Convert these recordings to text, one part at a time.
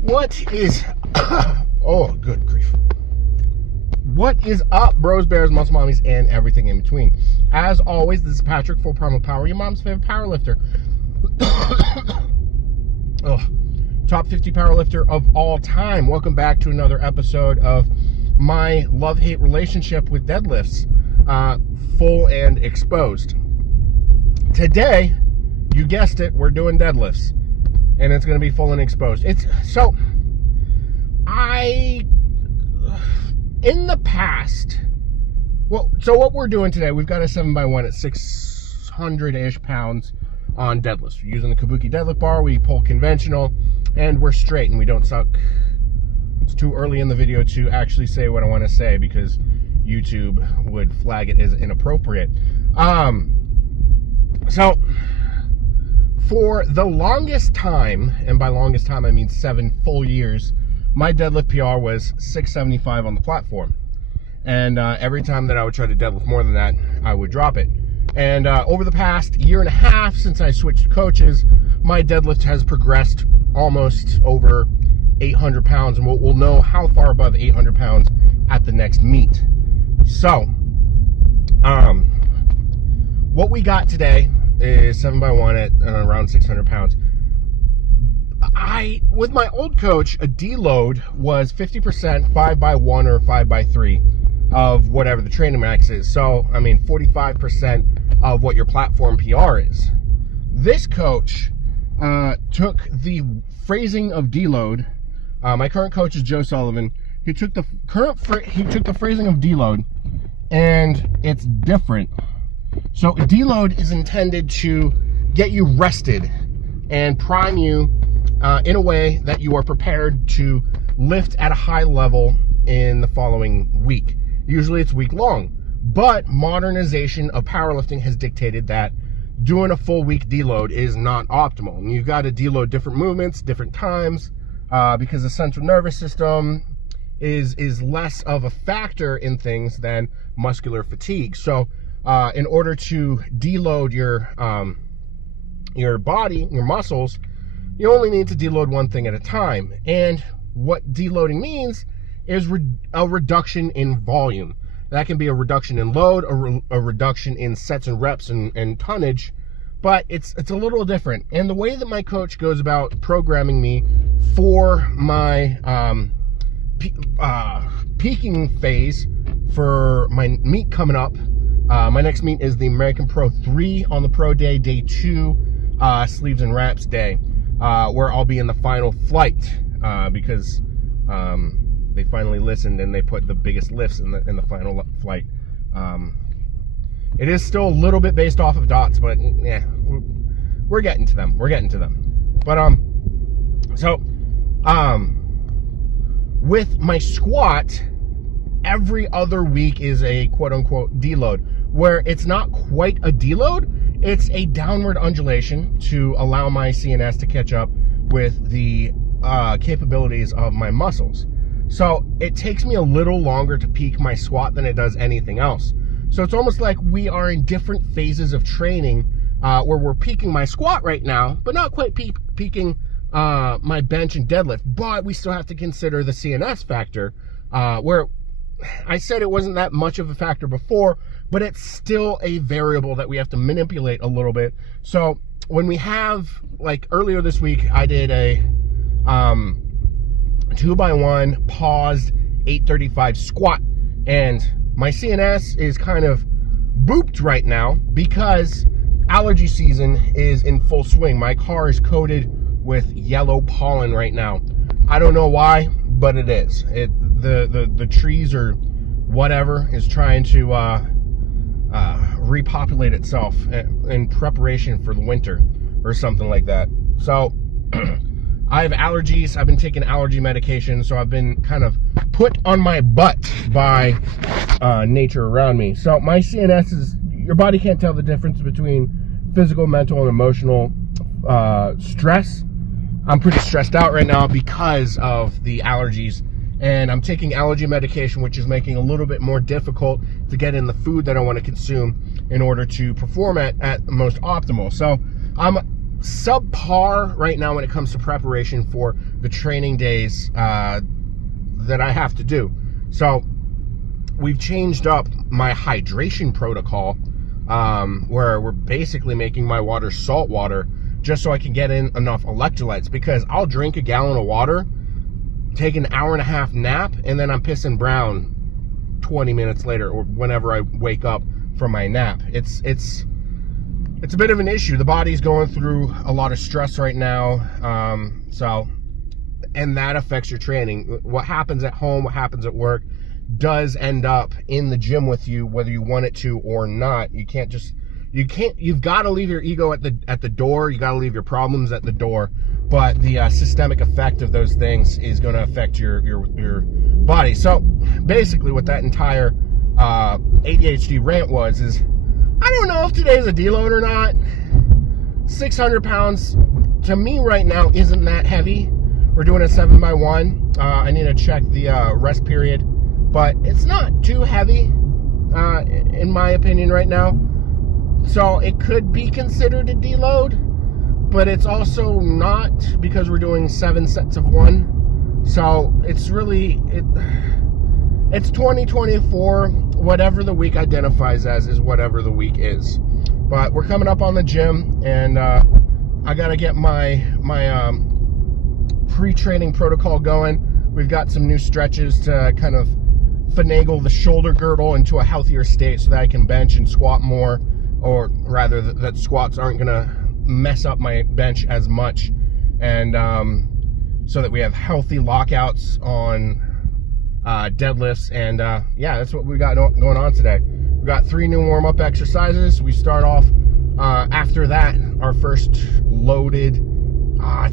What is oh, good grief. What is up, bros, bears, muscle mommies, and everything in between? As always, this is Patrick, full primal power, your mom's favorite powerlifter. Oh, top 50 powerlifter of all time. Welcome back to another episode of my love-hate relationship with deadlifts, full and exposed. Today, you guessed it, we're doing deadlifts, and it's going to be full and exposed. In the past, so what we're doing today, we've got a 7x1 at 600-ish pounds on deadlifts. We're using the Kabuki deadlift bar, we pull conventional, and we're straight and we don't suck. It's too early in the video to actually say what I want to say because YouTube would flag it as inappropriate. So for the longest time, and by longest time I mean 7 full years, my deadlift PR was 675 on the platform. And every time that I would try to deadlift more than that, I would drop it. And over the past year and a half since I switched coaches, my deadlift has progressed almost over 800 pounds, and we'll know how far above 800 pounds at the next meet. So, what we got today is 7x1 at around 600 pounds. With my old coach, a deload was 50% 5x1 or 5x3 of whatever the training max is. So, 45% of what your platform PR is. This coach took the phrasing of deload. My current coach is Joe Sullivan. He took the phrasing of deload, and it's different. So deload is intended to get you rested and prime you in a way that you are prepared to lift at a high level in the following week. Usually it's week long, but modernization of powerlifting has dictated that doing a full week deload is not optimal. And you've got to deload different movements, different times, because the central nervous system is less of a factor in things than muscular fatigue. So in order to deload your body, your muscles, you only need to deload one thing at a time. And what deloading means is a reduction in volume. That can be a reduction in load, a reduction in sets and reps and tonnage, but it's a little different. And the way that my coach goes about programming me for my peaking phase for my meet coming up, my next meet is the American Pro 3 on the Pro Day, Day 2, sleeves and wraps day, where I'll be in the final flight because they finally listened and they put the biggest lifts in the final flight. It is still a little bit based off of dots, but yeah, we're getting to them. But with my squat, every other week is a quote-unquote deload, where it's not quite a deload, it's a downward undulation to allow my CNS to catch up with the capabilities of my muscles. So it takes me a little longer to peak my squat than it does anything else. So it's almost like we are in different phases of training where we're peaking my squat right now, but not quite peaking my bench and deadlift. But we still have to consider the CNS factor, where I said it wasn't that much of a factor before, but it's still a variable that we have to manipulate a little bit. So when we have, like earlier this week, I did a 2x1 paused 835 squat, and my CNS is kind of booped right now because allergy season is in full swing. My car is coated with yellow pollen right now. I don't know why, but it is. The trees or whatever is trying to repopulate itself in preparation for the winter or something like that. So I have allergies. I've been taking allergy medication, so I've been kind of put on my butt by nature around me. So my CNS is, your body can't tell the difference between physical, mental, and emotional stress. I'm pretty stressed out right now because of the allergies, and I'm taking allergy medication, which is making it a little bit more difficult to get in the food that I want to consume in order to perform at most optimal. So I'm subpar right now when it comes to preparation for the training days that I have to do. So we've changed up my hydration protocol, where we're basically making my water salt water just so I can get in enough electrolytes, because I'll drink a gallon of water, take an hour-and-a-half nap, and then I'm pissing brown 20 minutes later or whenever I wake up from my nap. It's a bit of an issue. The body's going through a lot of stress right now, and that affects your training. What happens at home, what happens at work, does end up in the gym with you, whether you want it to or not. You've got to leave your ego at the door. You got to leave your problems at the door. But the systemic effect of those things is going to affect your body. So basically, what that entire ADHD rant is I don't know if today's a deload or not. 600 pounds to me right now isn't that heavy. We're doing a 7x1. I need to check the rest period, but it's not too heavy in my opinion right now. So it could be considered a deload, but it's also not, because we're doing 7 sets of 1. So it's really, it's 2024. Whatever the week identifies as is whatever the week is. But we're coming up on the gym, and I gotta get my pre-training protocol going. We've got some new stretches to kind of finagle the shoulder girdle into a healthier state so that I can bench and squat more, or rather that squats aren't gonna mess up my bench as much, and so that we have healthy lockouts on deadlifts. And yeah, that's what we got going on today. We've got 3 new warm-up exercises. We start off after that, our first loaded, I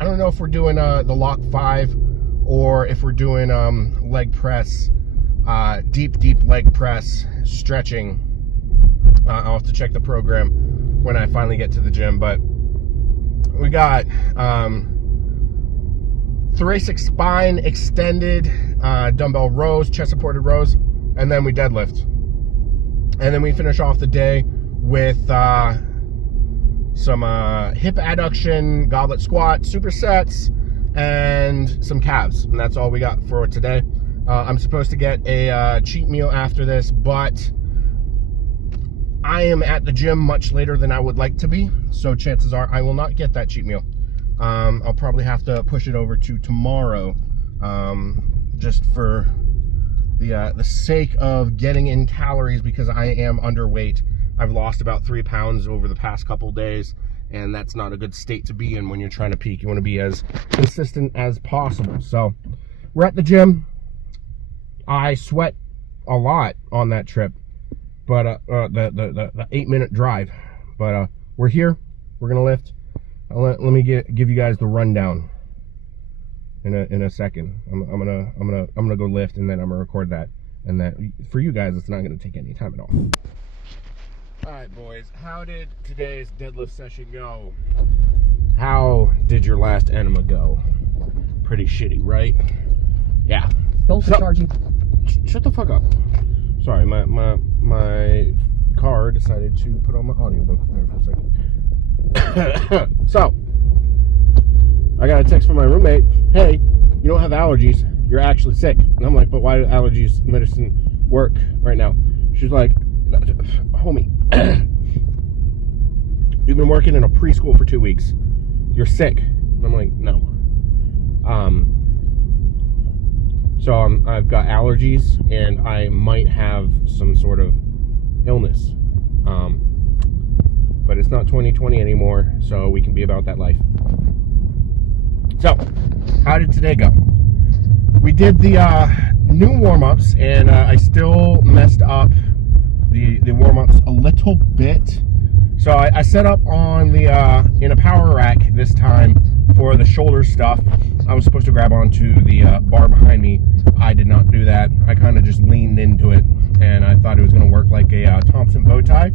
don't know if we're doing the lock 5 or if we're doing leg press, deep leg press stretching. I'll have to check the program when I finally get to the gym. But we got thoracic spine extended dumbbell rows, chest supported rows, and then we deadlift. And then we finish off the day with some hip adduction, goblet squat, supersets, and some calves. And that's all we got for today. I'm supposed to get a cheat meal after this, but I am at the gym much later than I would like to be, so chances are I will not get that cheat meal. I'll probably have to push it over to tomorrow, just for the sake of getting in calories, because I am underweight. I've lost about 3 pounds over the past couple days, and that's not a good state to be in when you're trying to peak. You want to be as consistent as possible. So we're at the gym. I sweat a lot on that trip, but the 8-minute drive. But we're here. We're gonna lift. Let me give you guys the rundown in a second. I'm gonna go lift, and then I'm gonna record that. And that for you guys, it's not gonna take any time at all. All right, boys. How did today's deadlift session go? How did your last enema go? Pretty shitty, right? Yeah. Both are charging. Shut the fuck up. Sorry, my car decided to put on my audiobook there for a second. So, I got a text from my roommate. Hey, you don't have allergies. You're actually sick. And I'm like, but why do allergies medicine work right now? She's like, homie, you've been working in a preschool for 2 weeks. You're sick. And I'm like, no. So I've got allergies, and I might have some sort of illness. But it's not 2020 anymore, so we can be about that life. So, how did today go? We did the new warm-ups, and I still messed up the warm-ups a little bit. So I set up on the in a power rack this time for the shoulder stuff. I was supposed to grab onto the bar behind me. I did not do that. I kind of just leaned into it, and I thought it was going to work like a Thompson bow tie.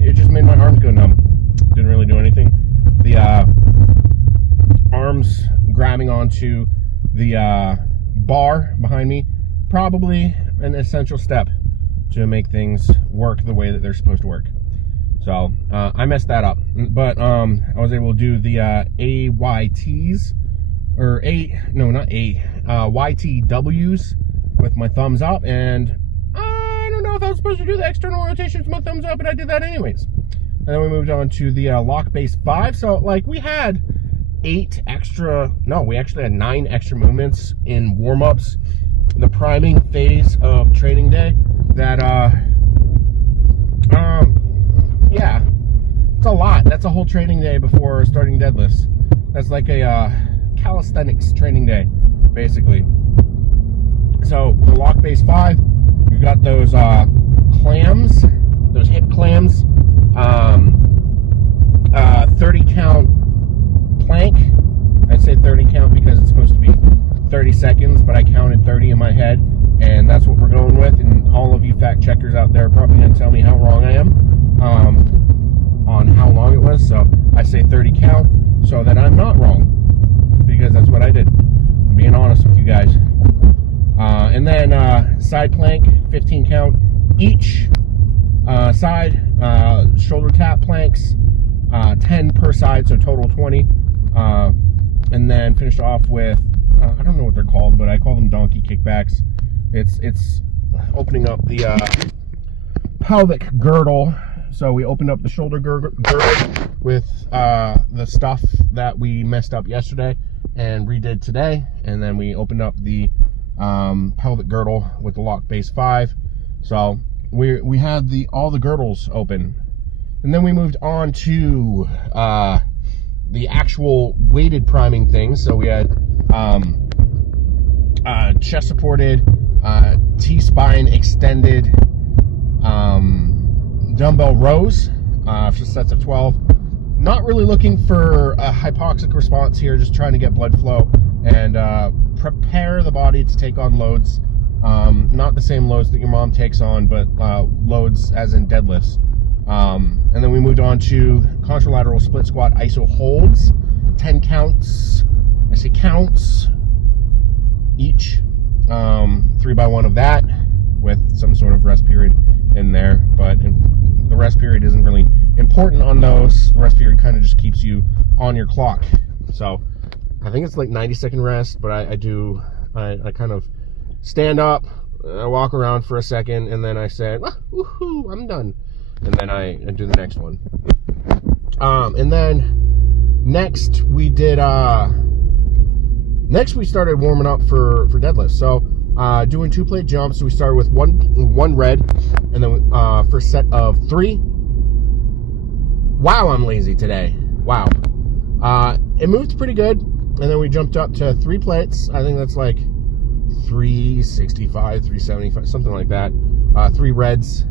It just made my arms go numb. Didn't really do anything. The arms grabbing onto the bar behind me, probably an essential step to make things work the way that they're supposed to work. So I messed that up, but I was able to do the AYTs, or YTWs with my thumbs up, and I don't know if I was supposed to do the external rotations with my thumbs up, but I did that anyways. And then we moved on to the lock base 5. So like we had 9 extra movements in warm-ups, the priming phase of training day, that yeah, it's a lot. That's a whole training day before starting deadlifts. That's like a calisthenics training day, basically. So the lock base 5, we've got those clams, those hip clams, 30 count plank. I say 30 count because it's supposed to be 30 seconds, but I counted 30 in my head, and that's what we're going with. And all of you fact checkers out there are probably going to tell me how wrong I am on how long it was. So I say 30 count so that I'm not wrong, because that's what I did. I'm being honest with you guys. And then side plank, 15 count each side. Shoulder tap planks, 10 per side, so total 20. And then finished off with I don't know what they're called, but I call them donkey kickbacks. It's opening up the pelvic girdle. So we opened up the shoulder girdle with the stuff that we messed up yesterday and redid today, and then we opened up the pelvic girdle with the lock base 5. So we had all the girdles open, and then we moved on to the actual weighted priming things. So we had chest supported, T-spine extended dumbbell rows for sets of 12. Not really looking for a hypoxic response here, just trying to get blood flow and prepare the body to take on loads. Not the same loads that your mom takes on, but loads as in deadlifts. And then we moved on to contralateral split squat iso holds, 10 counts. I say counts each, 3x1 of that with some sort of rest period in there, but the rest period isn't really important on those. The rest period kind of just keeps you on your clock. So I think it's like 90-second rest, but I kind of stand up, I walk around for a second, and then I say, woohoo, I'm done. And then I do the next one. And then next we started warming up for deadlifts. So doing 2-plate jumps. So we started with one red, and then first set of 3. Wow, I'm lazy today. Wow. It moved pretty good, and then we jumped up to 3 plates. I think that's like 365, 375, something like that. 3 reds.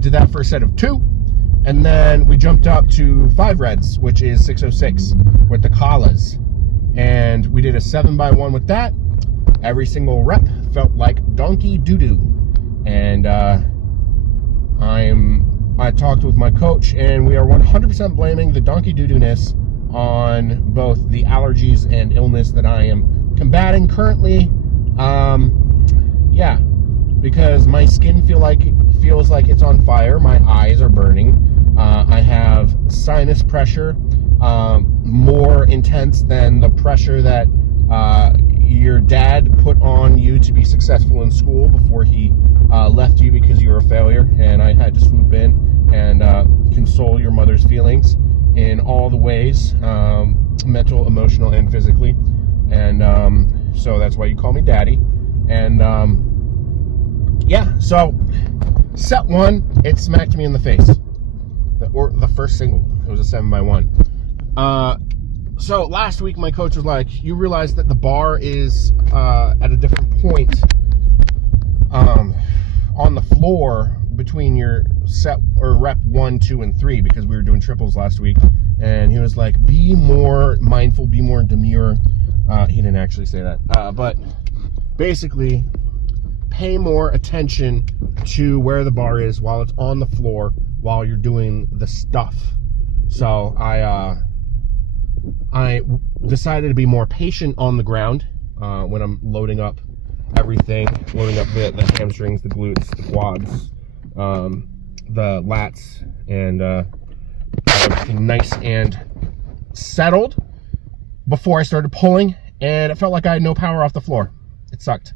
Did that for a set of 2, and then we jumped up to 5 reds, which is 606 with the kalas, and we did a 7x1 with that. Every single rep felt like donkey doo-doo, and I talked with my coach, and we are 100% blaming the donkey doo-doo-ness on both the allergies and illness that I am combating currently. Yeah, because my skin feels like it's on fire. My eyes are burning. I have sinus pressure, more intense than the pressure that your dad put on you to be successful in school before he left you because you were a failure. And I had to swoop in and console your mother's feelings in all the ways, mental, emotional, and physically. And so that's why you call me daddy. And yeah, so set 1, it smacked me in the face. The first single, it was a 7x1. So last week my coach was like, you realize that the bar is at a different point on the floor between your set or rep 1, 2, and 3, because we were doing triples last week. And he was like, be more mindful, be more demure. He didn't actually say that, but basically pay more attention to where the bar is while it's on the floor while you're doing the stuff. So I decided to be more patient on the ground when I'm loading up everything, loading up the hamstrings, the glutes, the quads, the lats and got everything nice and settled before I started pulling, and it felt like I had no power off the floor. It sucked.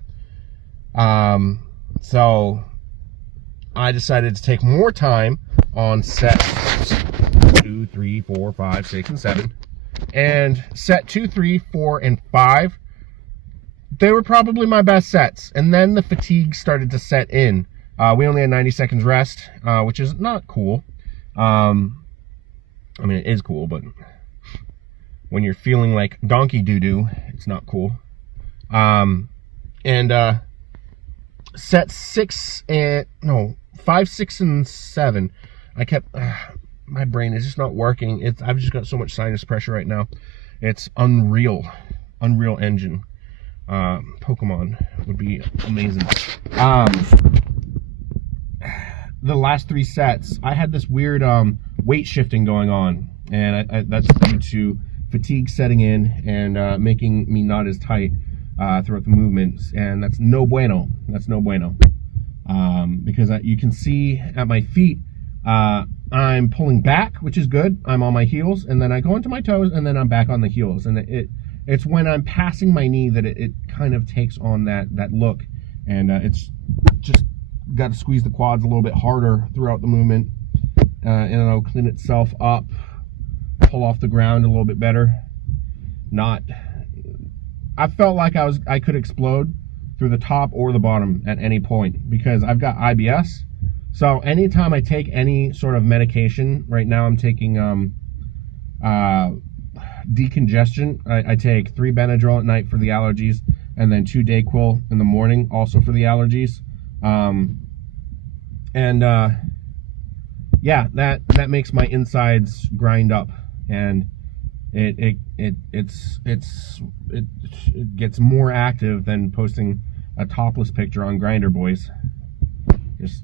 So I decided to take more time on sets 2, 3, 4, 5, 6, and 7. And set 2, 3, 4, and 5, they were probably my best sets. And then the fatigue started to set in. We only had 90 seconds rest, which is not cool. I mean, it is cool, but when you're feeling like donkey doo-doo, it's not cool. Set 5, 6, and 7, I kept, my brain is just not working. I've just got so much sinus pressure right now. It's Unreal Engine. Pokemon would be amazing. The last 3 sets, I had this weird weight shifting going on, and that's due to fatigue setting in and making me not as tight throughout the movements, and that's no bueno. That's no bueno. Because you can see at my feet, I'm pulling back, which is good. I'm on my heels, and then I go into my toes, and then I'm back on the heels. And it's when I'm passing my knee that it kind of takes on that look, and it's just got to squeeze the quads a little bit harder throughout the movement, and it'll clean itself up, pull off the ground a little bit better. I felt like I could explode through the top or the bottom at any point because I've got IBS. So anytime I take any sort of medication, right now I'm taking decongestion. I take 3 Benadryl at night for the allergies, and then 2 Dayquil in the morning, also for the allergies. Yeah, that makes my insides grind up, and it gets more active than posting a topless picture on Grindr, boys. Just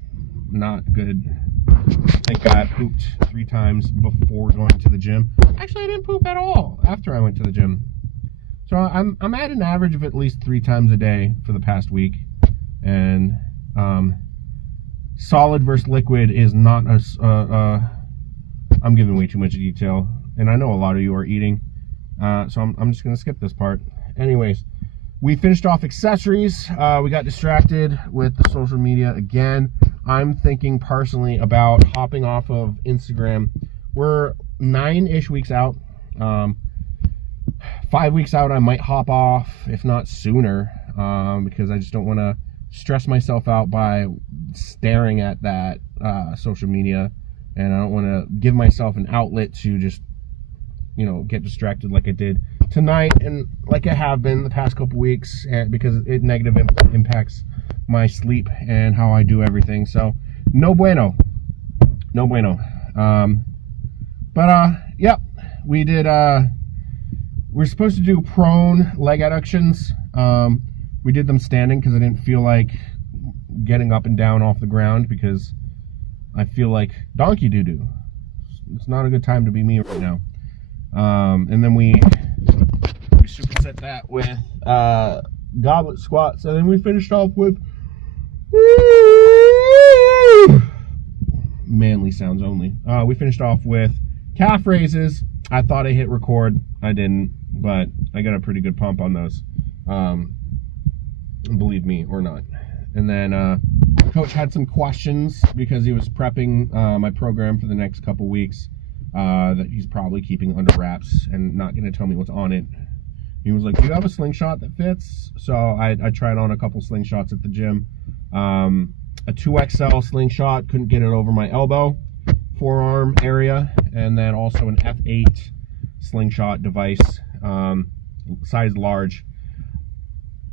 not good. I think I pooped 3 times before going to the gym. Actually, I didn't poop at all after I went to the gym. So I'm at an average of at least 3 times a day for the past week. And solid versus liquid is not I'm giving way too much detail, and I know a lot of you are eating, so I'm just gonna skip this part. Anyways, we finished off accessories. We got distracted with the social media again. I'm thinking personally about hopping off of Instagram. We're 9-ish weeks out. 5 weeks out, I might hop off, if not sooner, because I just don't want to stress myself out by staring at that social media, and I don't want to give myself an outlet to just, get distracted like I did tonight and like I have been the past couple weeks, because it negatively impacts my sleep and how I do everything. So no bueno. Yep, we did we're supposed to do prone leg adductions. We did them standing because I didn't feel like getting up and down off the ground because I feel like donkey doo-doo. It's not a good time to be me right now. And then we superset that with goblet squats, and then we finished off with manly sounds only. We finished off with calf raises. I thought I hit record. I didn't, but I got a pretty good pump on those. Believe me or not. And then coach had some questions because he was prepping my program for the next couple weeks that he's probably keeping under wraps and not going to tell me what's on it. He was like, do you have a slingshot that fits? So I tried on a couple slingshots at the gym. A 2XL slingshot, couldn't get it over my elbow, forearm area, and then also an F8 slingshot device, size large.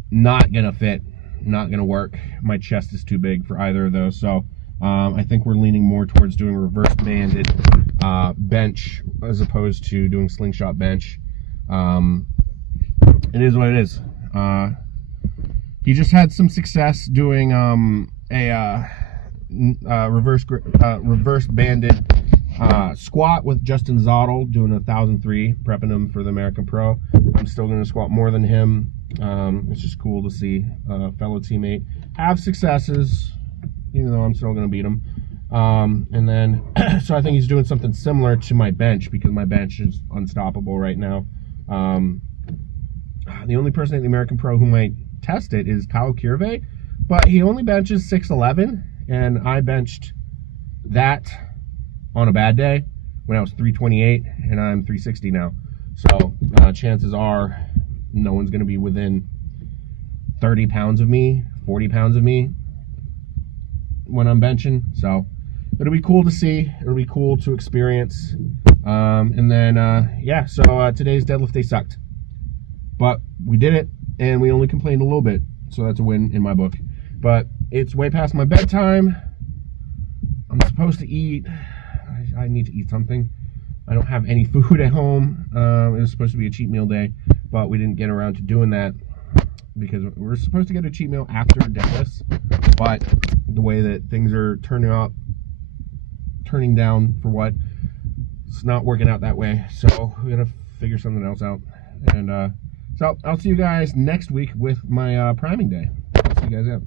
Not gonna fit, not gonna work. My chest is too big for either of those, so I think we're leaning more towards doing reverse banded bench as opposed to doing slingshot bench. It is what it is. He just had some success doing a reverse banded squat with Justin Zottel, doing 1,003, prepping him for the American Pro. I'm still going to squat more than him. It's just cool to see a fellow teammate have successes, even though I'm still going to beat him. And then, so I think he's doing something similar to my bench, because my bench is unstoppable right now. The only person at the American Pro who might test it is Kyle Kirve, but he only benches 611, and I benched that on a bad day when I was 328, and I'm 360 now. So chances are no one's going to be within 30 pounds of me, 40 pounds of me when I'm benching. So it'll be cool to see. It'll be cool to experience. And then, yeah, so today's deadlift day sucked. But we did it, and we only complained a little bit. So that's a win in my book. But it's way past my bedtime. I'm supposed to eat. I need to eat something. I don't have any food at home. It was supposed to be a cheat meal day, but we didn't get around to doing that because we're supposed to get a cheat meal after deadlifts. But the way that things are turning down for what, it's not working out that way. So we're gonna figure something else out. And so I'll see you guys next week with my priming day. I'll see you guys out.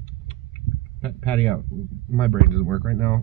Patty out. My brain doesn't work right now.